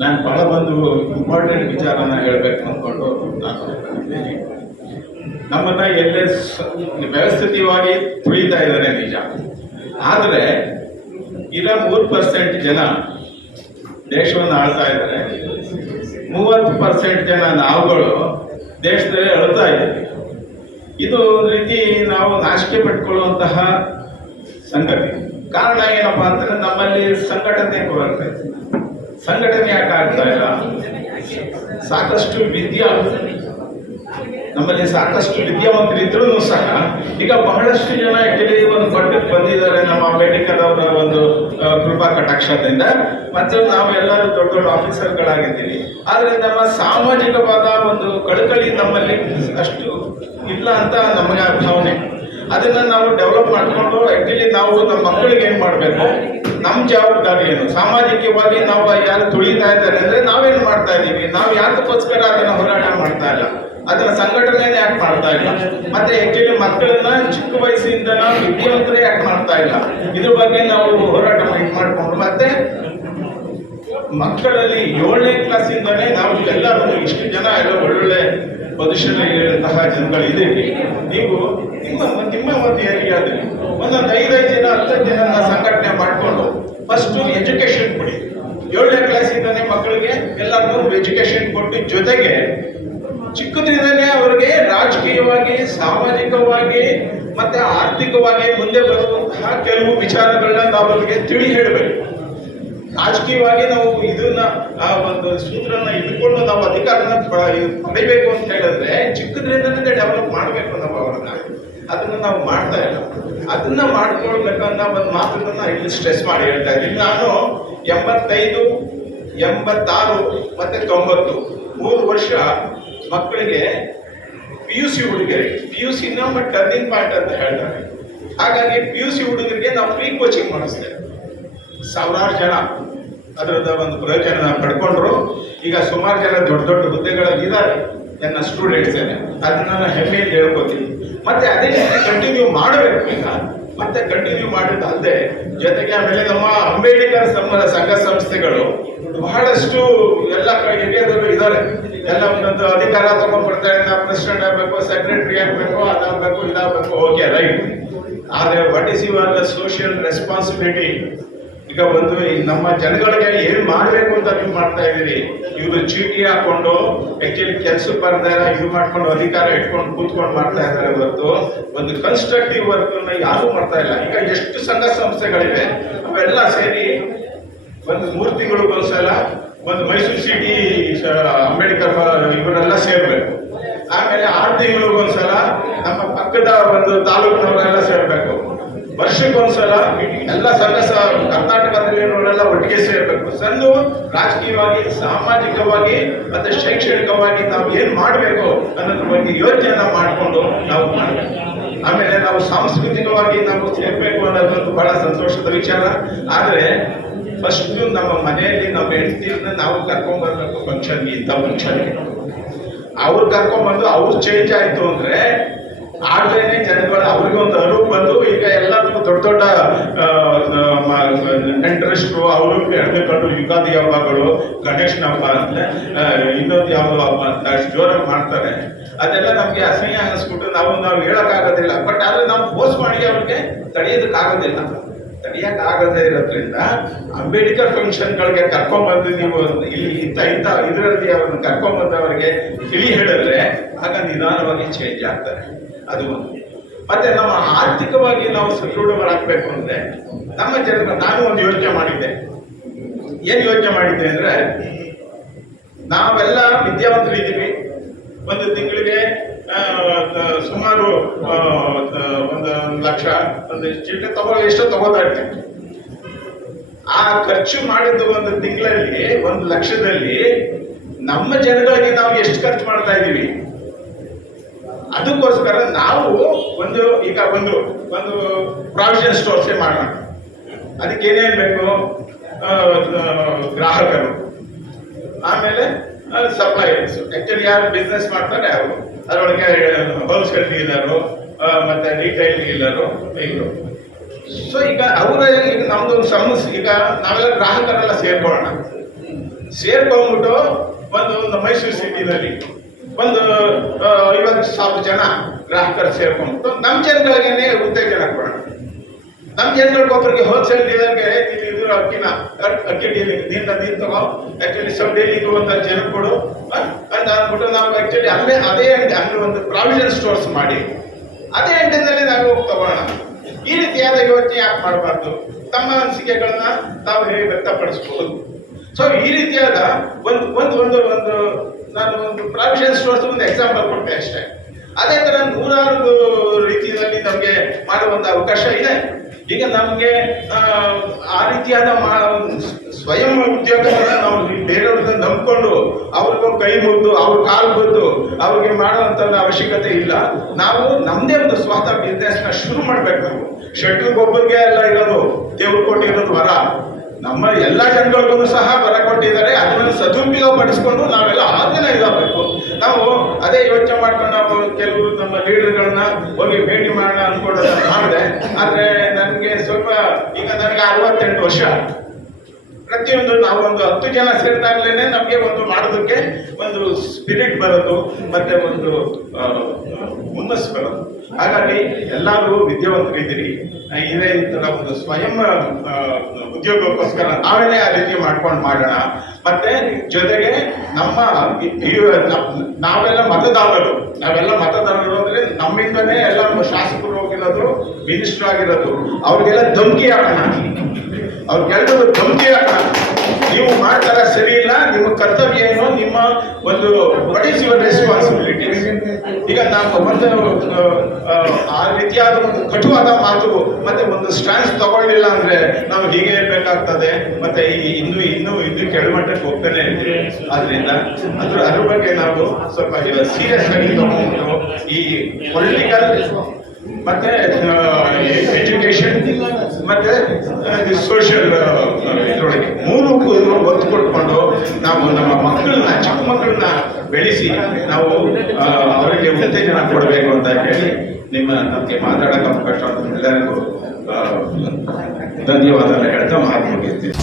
ನಾನು ಬಹಳ ಒಂದು ಇಂಪಾರ್ಟೆಂಟ್ ವಿಚಾರನ ಹೇಳಬೇಕು ಅಂದ್ಕೊಂಡು ನಾನು ಬಂದಿದ್ದೇನೆ. ನಮ್ಮನ್ನ ಎಲ್ಲೇ ವ್ಯವಸ್ಥಿತವಾಗಿ ತುಳಿತಾ ಇದ್ದಾರೆ ನಿಜ, ಆದರೆ ಇರೋ 3% ಜನ ದೇಶವನ್ನು ಆಳ್ತಾ ಇದ್ದಾರೆ, 30% ಜನ ನಾವುಗಳು ದೇಶದಲ್ಲಿ ಅಳ್ತಾ ಇದ್ದೀವಿ. ಇದು ಒಂದು ರೀತಿ ನಾವು ನಾಚಿಕೆ ಪಟ್ಕೊಳ್ಳುವಂತಹ ಸಂಗತಿ. ಕಾರಣ ಏನಪ್ಪಾ ಅಂತಂದ್ರೆ ನಮ್ಮಲ್ಲಿ ಸಂಘಟನೆ ಕೊರತೆ. ಸಂಘಟನೆ ಯಾಕೆ ಆಗ್ತಾ ಇಲ್ಲ? ಸಾಕಷ್ಟು ನಮ್ಮಲ್ಲಿ ಸಾಕಷ್ಟು ವಿದ್ಯಾವಂತರಿದ್ರೂ ಸಹ ಈಗ ಬಹಳಷ್ಟು ಜನ ಆಕ್ಚುಲಿ ಒಂದು ಮಟ್ಟಕ್ಕೆ ಬಂದಿದ್ದಾರೆ ನಮ್ಮ ಅಂಬೇಡ್ಕರ್ ಅವರ ಒಂದು ಕೃಪಾ ಕಟಾಕ್ಷದಿಂದ. ಮತ್ತು ನಾವು ಎಲ್ಲರೂ ದೊಡ್ಡ ದೊಡ್ಡ ಆಫೀಸರ್ಗಳಾಗಿದ್ದೀವಿ, ಆದರೆ ನಮ್ಮ ಸಾಮಾಜಿಕವಾದ ಒಂದು ಕಳಕಳಿ ನಮ್ಮಲ್ಲಿ ಅಷ್ಟು ಇಲ್ಲ ಅಂತ ನಮಗೆ ಭಾವನೆ. ಅದನ್ನ ನಾವು ಡೆವಲಪ್ ಮಾಡಿಕೊಂಡು ಆಕ್ಚುಲಿ ನಾವು ನಮ್ಮ ಮಕ್ಕಳಿಗೆ ಏನ್ ಮಾಡಬೇಕು, ನಮ್ಮ ಜವಾಬ್ದಾರಿ ಏನು, ಸಾಮಾಜಿಕವಾಗಿ ನಾವು ಯಾರು ತುಳಿತಾ ಇದ್ದಾರೆ ಅಂದ್ರೆ ನಾವೇನ್ ಮಾಡ್ತಾ ಇದ್ದೀವಿ, ನಾವು ಯಾತಕ್ಕೋಸ್ಕರ ಅದನ್ನ ಹೋರಾಟ ಮಾಡ್ತಾ ಇಲ್ಲ, ಅದನ್ನ ಸಂಘಟನೆ ಯಾಕೆ ಮಾಡ್ತಾ ಇಲ್ಲ, ಮತ್ತೆ ಆಕ್ಚುಲಿ ಮಕ್ಕಳನ್ನ ಚಿಕ್ಕ ವಯಸ್ಸಿಂದ ವಿದ್ಯಾವಂತರೇ ಯಾಕೆ ಮಾಡ್ತಾ ಇಲ್ಲ, ಇದ್ರ ಬಗ್ಗೆ ನಾವು ಹೋರಾಟ ಮಾಡ್ಕೊಂಡು ಮತ್ತೆ ಮಕ್ಕಳಲ್ಲಿ 7ನೇ ಕ್ಲಾಸಿಂದಾನೇ ನಾವು ಎಲ್ಲರೂ ಇಷ್ಟು ಜನ ಎಲ್ಲ ಒಳ್ಳೊಳ್ಳೆ ಪೊಸಿಷನ್ ಇರುವಂತಹ ಜನಗಳಿದ್ದೀವಿ. ನೀವು ನಿಮ್ಮ ಒಂದು ಏರಿಯಾದಲ್ಲಿ ಒಂದೊಂದು 5 ಜನ 10 ಜನ ಸಂಘಟನೆ ಮಾಡಿಕೊಂಡು ಫಸ್ಟ್ ಎಜುಕೇಶನ್ ಕೊಡಿ. 7ನೇ ಕ್ಲಾಸಿಂದಾನೇ ಮಕ್ಕಳಿಗೆ ಎಲ್ಲರಿಗೂ ಎಜುಕೇಶನ್ ಕೊಟ್ಟು ಜೊತೆಗೆ ಚಿಕ್ಕದ್ರಿಂದಲೇ ಅವರಿಗೆ ರಾಜಕೀಯವಾಗಿ, ಸಾಮಾಜಿಕವಾಗಿ ಮತ್ತೆ ಆರ್ಥಿಕವಾಗಿ ಮುಂದೆ ಬರುವಂತಹ ಕೆಲವು ವಿಚಾರಗಳನ್ನ ನಾವು ಅವರಿಗೆ ತಿಳಿ ಹೇಳಬೇಕು. ರಾಜಕೀಯವಾಗಿ ನಾವು ಇದನ್ನ ಒಂದು ಸೂತ್ರನ ಇಟ್ಕೊಂಡು ನಾವು ಅಧಿಕಾರನ ಪಡಿಬೇಕು ಅಂತ ಹೇಳಿದ್ರೆ ಚಿಕ್ಕದ್ರಿಂದಲೇ ಡೆವಲಪ್ ಮಾಡಬೇಕು ನಾವು ಅವ್ರನ್ನ. ಅದನ್ನ ನಾವು ಮಾಡ್ತಾ ಇಲ್ಲ. ಅದನ್ನ ಮಾಡ್ಕೊಳ್ಬೇಕನ್ನ ಒಂದು ಮಾತನ್ನ ಇಲ್ಲಿ ಸ್ಟ್ರೆಸ್ ಮಾಡಿ ಹೇಳ್ತಾ ಇದ್ದೀನಿ. ನಾನು 85, 86 ಮತ್ತೆ 90 3 ವರ್ಷ ಮಕ್ಕಳಿಗೆ PUC ಹುಡುಗರಿಗೆ, PUC ನಮ್ಮ ಟರ್ನಿಂಗ್ ಪಾಯಿಂಟ್ ಅಂತ ಹೇಳ್ತಾರೆ. ಹಾಗಾಗಿ PUC ಹುಡುಗರಿಗೆ ನಾವು ಫ್ರೀ ಕೋಚಿಂಗ್ ಮಾಡಿಸ್ತೇವೆ. ಸಾವಿರಾರು ಜನ ಅದರದ ಒಂದು ಪ್ರಯೋಜನ ಪಡ್ಕೊಂಡ್ರು. ಈಗ ಸುಮಾರು ಜನ ದೊಡ್ಡ ದೊಡ್ಡ ಹುದ್ದೆಗಳಲ್ಲಿದ್ದಾರೆ ನನ್ನ ಸ್ಟೂಡೆಂಟ್ಸ್. ಅದನ್ನ ನಾನು ಹೆಮ್ಮೆಯಿಂದ ಹೇಳ್ಕೊತೀನಿ. ಮತ್ತೆ ಅದೇ ಕಂಟಿನ್ಯೂ ಮಾಡಬೇಕು. ಈಗ ಮತ್ತೆ ಕಂಟಿನ್ಯೂ ಮಾಡಿದ್ದಲ್ಲದೆ ಜೊತೆಗೆ ಆಮೇಲೆ ನಮ್ಮ ಅಂಬೇಡ್ಕರ್ ಸಂಘ ಸಂಸ್ಥೆಗಳು ಬಹಳಷ್ಟು ಎಲ್ಲ ಏರಿಯಾದಲ್ಲೂ ಇದ್ದಾರೆ. ಎಲ್ಲ ಒಂದೊಂದು ಅಧಿಕಾರ ತಗೊಂಡ್ಬರ್ತಾರೆ. ನಾವು ಪ್ರೆಸಿಡೆಂಟ್ ಆಗಬೇಕು, ಸೆಕ್ರೆಟರಿ ಆಗಬೇಕು, ಅದಾಗಬೇಕು, ಇದಾಗಬೇಕು. Okay, right. ಆದರೆ what is your social responsibility? ಈಗ ಒಂದು ನಮ್ಮ ಜನಗಳಿಗೆ ಏನ್ ಮಾಡ್ಬೇಕು ಅಂತ ನೀವು ಮಾಡ್ತಾ ಇದ್ದೀರಿ. ಇವರು ಚೀಟಿ ಹಾಕೊಂಡು ಆಕ್ಚುಲಿ ಕೆಲ್ಸಕ್ಕೆ ಬರ್ದಾರ ಇದು ಮಾಡ್ಕೊಂಡು ಅಧಿಕಾರ ಇಟ್ಕೊಂಡು ಕೂತ್ಕೊಂಡು ಮಾಡ್ತಾ ಇದ್ದಾರೆ ಹೊರತು ಒಂದು ಕನ್ಸ್ಟ್ರಕ್ಟಿವ್ ವರ್ಕ್ ಯಾರು ಮಾಡ್ತಾ ಇಲ್ಲ. ಈಗ ಎಷ್ಟು ಸಂಘ ಸಂಸ್ಥೆಗಳಿವೆ, ಅವೆಲ್ಲ ಸೇರಿ ಒಂದು 3 ತಿಂಗಳಿಗೊಂದ್ಸಲ ಒಂದು ಮೈಸೂರು ಸಿಟಿ ಅಂಬೇಡ್ಕರ್ ಇವರೆಲ್ಲ ಸೇರ್ಬೇಕು. ಆಮೇಲೆ 6 ತಿಂಗಳಿಗೊಂದ್ಸಲ ನಮ್ಮ ಪಕ್ಕದ ಒಂದು ತಾಲೂಕಿನವರೆಲ್ಲ ಸೇರ್ಬೇಕು. ವರ್ಷಕ್ಕೊಂದ್ಸಲ ಎಲ್ಲ ಕರ್ನಾಟಕದಲ್ಲಿರೋರೆಲ್ಲ ಒಟ್ಟಿಗೆ ಸೇರ್ಬೇಕು. ಸಣ್ಣ ರಾಜಕೀಯವಾಗಿ, ಸಾಮಾಜಿಕವಾಗಿ ಮತ್ತೆ ಶೈಕ್ಷಣಿಕವಾಗಿ ನಾವು ಏನ್ ಮಾಡಬೇಕು ಅನ್ನೋದ್ರ ಬಗ್ಗೆ ಯೋಚನೆ ಮಾಡಿಕೊಂಡು ನಾವು ಮಾಡಬೇಕು. ಆಮೇಲೆ ನಾವು ಸಾಂಸ್ಕೃತಿಕವಾಗಿ ನಾವು ಸೇರ್ಬೇಕು ಅನ್ನೋದೊಂದು ಬಹಳ ಸಂತೋಷದ ವಿಚಾರ. ಆದರೆ ಫಸ್ಟ್ ನಮ್ಮ ಮನೆಯಲ್ಲಿ ನಮ್ಮ ಹೆಂಡತಿಯನ್ನ ನಾವು ಕರ್ಕೊಂಡ್ಬರ್ಬೇಕು ಫಂಕ್ಷನ್ಗೆ, ಇಂಥ ಫಂಕ್ಷನ್ಗೆ. ಅವ್ರು ಕರ್ಕೊಂಡ್ಬಂದು ಅವ್ರು ಚೇಂಜ್ ಆಯ್ತು ಅಂದ್ರೆ ಆಗ್ಲೇನೆ ಜನಗಳು ಅವ್ರಿಗೆ ಒಂದು ಅರಿವು ಬಂದು ಈಗ ಎಲ್ಲರಿಗೂ ದೊಡ್ಡ ದೊಡ್ಡ ಇಂಟ್ರೆಸ್ಟು ಅವರು ಹೇಳ್ಬೇಕಂಡು ಯುಗಾದಿ ಹಬ್ಬಗಳು, ಗಣೇಶನ ಹಬ್ಬ ಅಂದ್ರೆ ಇನ್ನೊಂದು ಯಾವ್ದು ಹಬ್ಬ ಅಂತ ಅಷ್ಟು ಜೋರಾಗಿ ಮಾಡ್ತಾರೆ. ಅದೆಲ್ಲ ನಮ್ಗೆ ಅಸಹ್ಯ ಅನಿಸ್ಬಿಟ್ಟು ನಾವು ಹೇಳಕ್ಕಾಗೋದಿಲ್ಲ. ಬಟ್ ಆದ್ರೆ ನಾವು ಫೋರ್ಸ್ ಮಾಡಿ ಅವ್ರಿಗೆ ತಡೆಯೋದಕ್ಕಾಗೋದಿಲ್ಲ. ತಡೆಯಕ್ಕಾಗದೇ ಇರೋದ್ರಿಂದ ಅಂಬೇಡ್ಕರ್ ಫಂಕ್ಷನ್ಗಳಿಗೆ ಕರ್ಕೊಂಡ್ಬಂದು ನೀವು ಇಲ್ಲಿ ಇಂಥ ಇದರಲ್ಲಿ ಅವ್ರನ್ನ ಕರ್ಕೊಂಡ್ಬಂದವರಿಗೆ ತಿಳಿ ಹೇಳಿದ್ರೆ ಆಗ ನಿಧಾನವಾಗಿ ಚೇಂಜ್ ಆಗ್ತಾರೆ. ಅದು ಒಂದು. ಮತ್ತೆ ನಮ್ಮ ಆರ್ಥಿಕವಾಗಿ ನಾವು ಸದೃಢರಾಗಬೇಕು ಅಂದ್ರೆ ನಮ್ಮ ಜನರ ನಾನು ಒಂದು ಯೋಚನೆ ಮಾಡಿದ್ದೆ. ಏನ್ ಯೋಚನೆ ಮಾಡಿದ್ದೆ ಅಂದ್ರೆ, ನಾವೆಲ್ಲ ವಿದ್ಯಾವಂತರಿದ್ದೀವಿ. ಒಂದು ತಿಂಗಳಿಗೆ ಸುಮಾರು 1 ಲಕ್ಷ ಒಂದು ಚೀಟಿ ಎಷ್ಟೋ ತಗೋತಾ ಇರ್ತೀವಿ. ಆ ಖರ್ಚು ಮಾಡಿದ್ದು ಒಂದು ತಿಂಗಳಲ್ಲಿ 1 ಲಕ್ಷದಲ್ಲಿ ನಮ್ಮ ಜನಗಳಿಗೆ ನಾವು ಎಷ್ಟು ಖರ್ಚು ಮಾಡ್ತಾ ಇದ್ದೀವಿ? ಅದಕ್ಕೋಸ್ಕರ ನಾವು ಒಂದು ಪ್ರಾವಿಷನ್ ಸ್ಟೋರ್ಸೇ ಮಾಡೋಣ. ಅದಕ್ಕೆ ಏನೇನು ಬೇಕು? ಗ್ರಾಹಕರು, ಆಮೇಲೆ ಸಪ್ಲೈಯರ್ಸ್. ಆಕ್ಚುಲಿ ಯಾರು ಬಿಸ್ನೆಸ್ ಮಾಡ್ತಾರೆ ಅವರು, ಅದರೊಳಗೆ ಹೋಲ್ಸೇಲ್ ಡೀಲರು ಮತ್ತೆ ರಿಟೈಲ್ ಡೀಲರು ಇವರು. ಸೊ ಈಗ ಅವರ ಈಗ ನಮ್ದು ಸಮಸ್ಯೆ, ಈಗ ನಾವೆಲ್ಲ ಗ್ರಾಹಕರೆಲ್ಲ ಸೇರ್ಕೊಳ್ಳೋಣ. ಸೇರ್ಕೊಂಡ್ಬಿಟ್ಟು ಒಂದು ಮೈಸೂರು ಸಿಟಿನಲ್ಲಿ ಒಂದು 50,000 ಜನ ಗ್ರಾಹಕರು ಸೇರ್ಕೊಂಡ್ಬಿಟ್ಟು ನಮ್ಮ ಜನಗಳಿಗೇನೆ ಉತ್ತೇಜನ ಕೊಡೋಣ. ನಮ್ಮ ಜನಗಳಿಗೊಬ್ಬರಿಗೆ ಹೋಲ್ಸೇಲ್ ಡೀಲರ್ಗೆ ಇದು ಅಕ್ಕಿ ಡೀಲಿಂಗ್ ನೀನು ತಗೋ, ಆಕ್ಚುಲಿ ಸಬ್ ಡೀಲಿಂಗ್ ಒಂದು ಜನ ಕೊಡು ಅಂತ ಅಂದ್ಬಿಟ್ಟು ನಾವು ಆಕ್ಚುಲಿ ಅದೇ ಅಂಗಡಿ ಒಂದು ಪ್ರಾವಿಷನ್ ಸ್ಟೋರ್ಸ್ ಮಾಡಿ ಅದೇ ಅಂಗಡಿನಲ್ಲಿ ನಾವು ತಗೋಣ. ಈ ರೀತಿಯಾದ ಯೋಚನೆ ಯಾಕೆ ಮಾಡಬಾರ್ದು? ತಮ್ಮ ಅನಿಸಿಕೆಗಳನ್ನ ತಾವು ಹೇಗೆ ವ್ಯಕ್ತಪಡಿಸಬಹುದು. ಸೊ ಈ ರೀತಿಯಾದ ಒಂದು ನಾನು ಒಂದು ಪ್ರಾವಿಷನ್ ಸ್ಟೋರ್ಸ್ ಒಂದು ಎಕ್ಸಾಂಪಲ್ ಕೊಟ್ಟೆ ಅಷ್ಟೇ. ಅದೇ ತರ ನೂರಾರು ರೀತಿಯಲ್ಲಿ ನಮಗೆ ಮಾಡುವಂತ ಅವಕಾಶ ಇದೆ. ಈಗ ನಮಗೆ ಆ ರೀತಿಯಾದ ಸ್ವಯಂ ಉದ್ಯೋಗವನ್ನು ನಾವು ಬೇರೆಯವ್ರನ್ನ ನಂಬ್ಕೊಂಡು ಅವ್ರಿಗೂ ಕೈ ಮುಗಿದು ಅವ್ರ ಕಾಲು ಬಿದ್ದು ಅವ್ರಿಗೆ ಮಾಡುವಂತ ಅವಶ್ಯಕತೆ ಇಲ್ಲ. ನಾವು ನಮ್ದೇ ಒಂದು ಸ್ವತಃ ಬಿಸ್ನೆಸ್ ನ ಶುರು ಮಾಡ್ಬೇಕು. ನಾವು ಶೆಟ್ರಿಗೆ ಒಬ್ಬರಿಗೆ ಎಲ್ಲ ಇರೋದು ದೇವ್ರು ಕೊಟ್ಟಿರೋದು ವರ, ನಮ್ಮ ಎಲ್ಲ ಜನಗಳಿಗೂ ಸಹ ವರ ಕೊಟ್ಟಿದ್ದಾರೆ. ಅದನ್ನು ಸದುಪಯೋಗ ಪಡಿಸ್ಕೊಂಡು ನಾವೆಲ್ಲ ಆರ್ಗನೈಸ್ ಆಗಬೇಕು. ನಾವು ಅದೇ ಯೋಚನೆ ಮಾಡ್ಕೊಂಡು ನಾವು ಕೆಲವರು ನಮ್ಮ ಲೀಡರ್ಗಳನ್ನ ಹೋಗಿ ಭೇಟಿ ಮಾಡೋಣ ಅನ್ಕೊಳ್ಳೋದನ್ನ ಮಾಡಿದೆ. ಆದ್ರೆ ನನಗೆ ಸ್ವಲ್ಪ ಈಗ ನನಗೆ 68 ವರ್ಷ. ಪ್ರತಿಯೊಂದು ನಾವು ಒಂದು 10 ಜನ ಸೇರಿದಾಗ್ಲೇನೆ ನಮಗೆ ಒಂದು ಮಾಡೋದಕ್ಕೆ ಒಂದು ಸ್ಪಿರಿಟ್ ಬರೋದು, ಮತ್ತೆ ಒಂದು ಹುಮ್ಮಸ್ಸು ಬರೋದು. ಹಾಗಾಗಿ ಎಲ್ಲರೂ ವಿದ್ಯಾವಂತರಿದ್ದೀರಿ. ಇದೇ ತರ ಒಂದು ಸ್ವಯಂ ಉದ್ಯೋಗಕ್ಕೋಸ್ಕರ ನಾವೇನೇ ಆ ರೀತಿ ಮಾಡ್ಕೊಂಡು ಮಾಡೋಣ. ಮತ್ತೆ ಜೊತೆಗೆ ನಾವೆಲ್ಲ ಮತದಾರರು ಅಂದ್ರೆ ನಮ್ಮಿಂದನೇ ಎಲ್ಲ ಶಾಸಕರು ಹೋಗಿರೋದು, ಮಿನಿಸ್ಟರ್ ಆಗಿರೋದು, ಅವ್ರಿಗೆಲ್ಲ ಧಮಕಿ ಹಾಕೋಣ. ಅವ್ರಿಗೆಲ್ಲರೂ ಧಮಕಿ ಹಾಕೋಣ, ನೀವು ಮಾಡ್ತಾರ ಸರಿ ಇಲ್ಲ, ನಿಮ್ಮ ಕರ್ತವ್ಯ ಏನು, ನಿಮ್ಮ ಒಂದು ವಾಟ್ ಈಸ್ ಯುವರ್ ರೆಸ್ಪಾನ್ಸಿಬಿಲಿಟೀಸ್. ಈಗ ನಾವು ಆ ರೀತಿಯಾದ ಒಂದು ಕಟುವಾದ ಮಾತು ಮತ್ತೆ ಒಂದು ಸ್ಟ್ಯಾನ್ಸ್ ತಗೊಳ್ಳಿಲ್ಲ ಅಂದ್ರೆ ನಾವು ಹೀಗೆ ಇರ್ಬೇಕಾಗ್ತದೆ. ಮತ್ತೆ ಇನ್ನು ಕೆಳಮಟ್ಟಕ್ಕೆ ಹೋಗ್ತಾನೆ ಇರ್ತೀವಿ. ಆದ್ರಿಂದ ಅದ್ರ ಬಗ್ಗೆ ನಾವು ಸ್ವಲ್ಪ ಸೀರಿಯಸ್ ಆಗಿ ತಗೊಂಡು ಈ ಪೊಲಿಟಿಕಲ್ ಮತ್ತೆ ಎಜುಕೇಶನ್ ಮತ್ತೆ ಸೋಷಿಯಲ್ ಇದ್ರೊಳಗೆ 3 ಒತ್ತು ಕೊಟ್ಕೊಂಡು ನಾವು ನಮ್ಮ ಮಕ್ಕಳನ್ನ, ಚಿಕ್ಕ ಮಕ್ಕಳನ್ನ ಬೆಳೆಸಿ ನಾವು ಅವರಿಗೆ ಉತ್ತೇಜನ ಕೊಡಬೇಕು ಅಂತ ಹೇಳಿ ನಮಗೆ ಮಾತಾಡೋಕೆ ಅವಕಾಶ ಎಲ್ಲರಿಗೂ ಧನ್ಯವಾದ ಹೇಳ್ತಾ ಮಾತು ಮುಗಿಸ್ತೀನಿ.